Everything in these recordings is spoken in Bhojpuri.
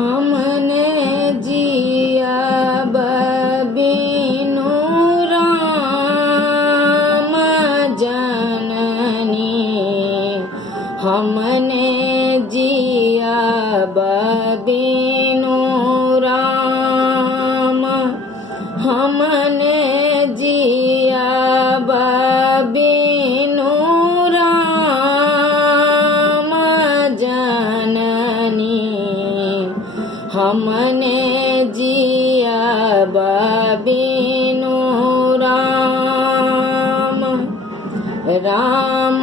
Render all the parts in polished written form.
हमने जिया बिनु राम जननी, हमने जिया बिनु राम, हमने जिया बिनु राम जननी, हमने जिया बिनु राम। राम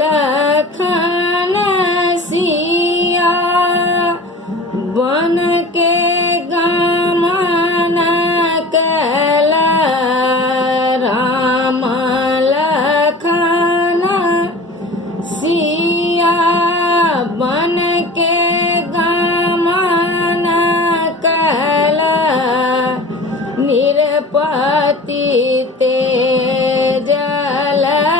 लखन सिया बन के गमन कैला, राम लखन सिया बन के गमन कैला, निरपति तेज जलधाम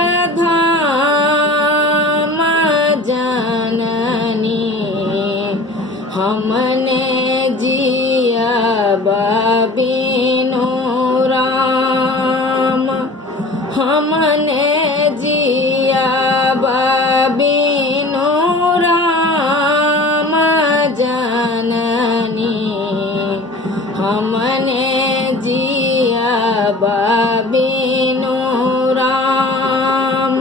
जननी, हमने जिया बिनु राम, हमने जिया बिनु राम जननी, हमने जिया बिनु राम।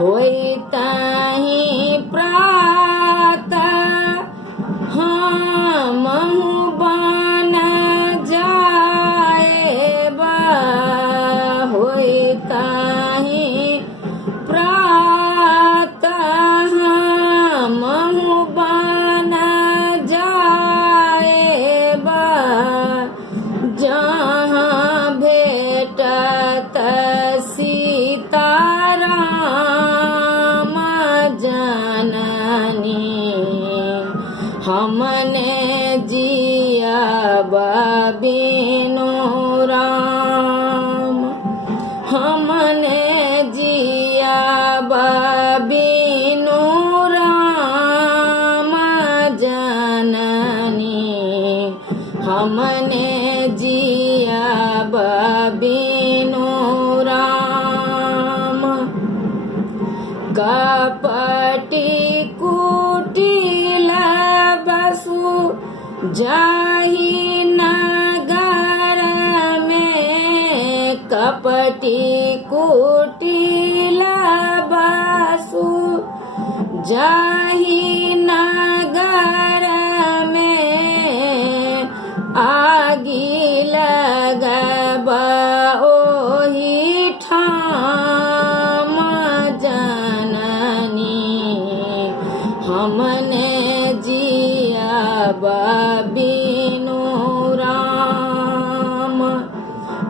होई ताहि प्रातः हमहु बन जाएबा, होई ताहि प्रातः हमहु बन जाएबा, जहाँ भेटत सीताराम जननी, हमने जिया बिनु राम, हमने जिया बिनु राम जननी, हमने जिया बिनु राम। कपटी कुटिल बसु जाहि नगर में, कपटी कुटिल बसु जाहि नगर में, आगी लगब ओहि ठाम जननी, हमने जिया बिनु राम,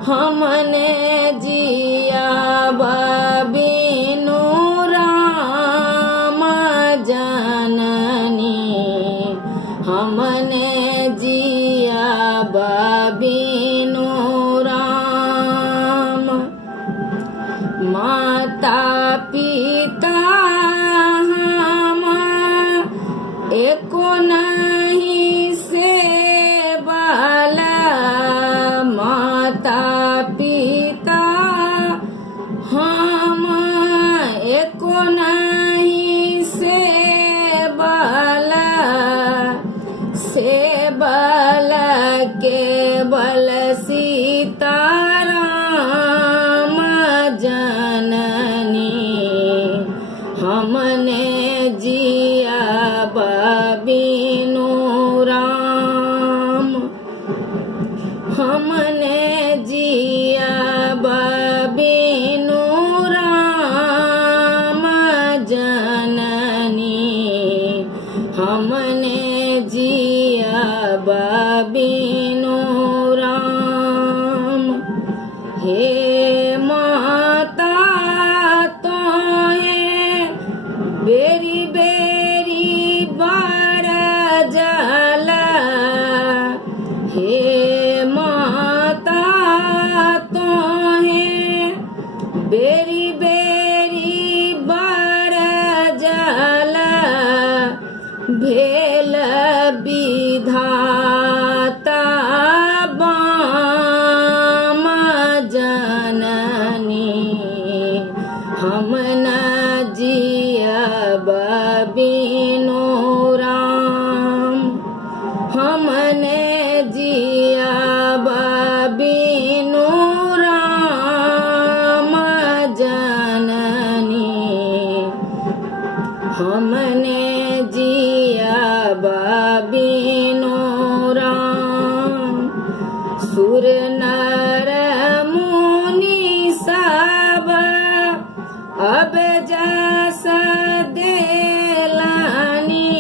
हमने जिया बिनु राम जननी, हमने जिया बिनु राम। माता पिता हम एको नहीं से बाला, माता पिता हम एको नहीं से बाला, से बाला केवल सीताराम जननी, हमने जिया बिनु राम, हमने जिया बिनु राम जननी, हमने जिया बिनु राम। हे माता तोहे बेरी बेरी बार जाला, हे माता तोहे बेरी बेरी बार जाला, भेल विधाता बाम जननी हम न जियब बिनु राम हमने जियब बिनु राम जननी हमने जियब बिनु राम सुर नर मुनि सब अब जस देलानी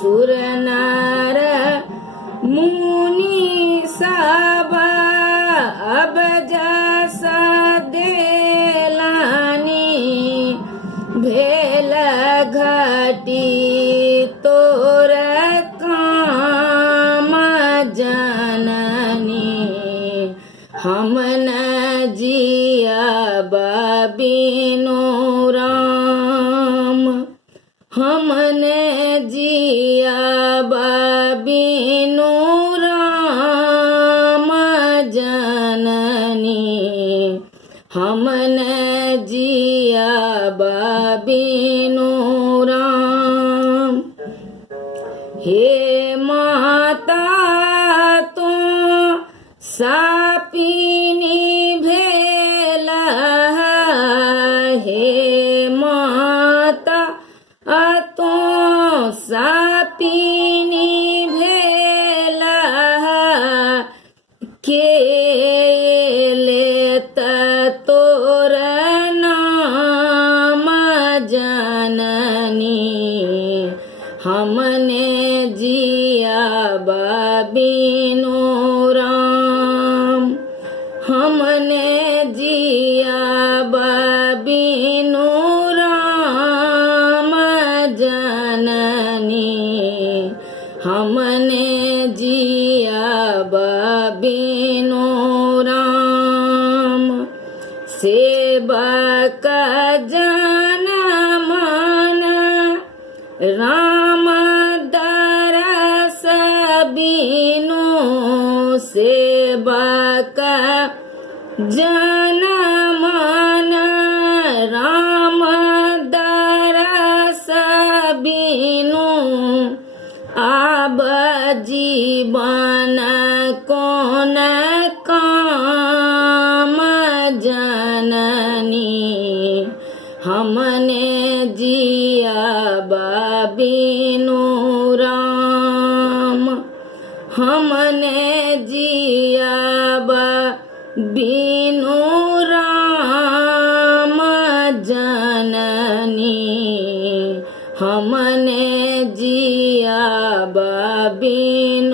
सुर नर मुनि सब अब जस देलानी भेल घटी तोर काम जननी हम न जियब बिनु राम हम न जियब बिनु राम जननी हम न जियब बिनु राम हे माता तो सापिनी भेल हे माता तो सापिनी भेल के लेत तोर नाम जननी हमने जियब बिनु राम हमने जियब बिनु राम जननी हमने जियब बिनु राम सेवक जन मन राम दरस बिनु सेवक जन मन राम दरस बिनु आब जीवन कोन काम जननी हमने जियब बिनु राम हमने जियब बिनु राम जननी हमने जियब बिनु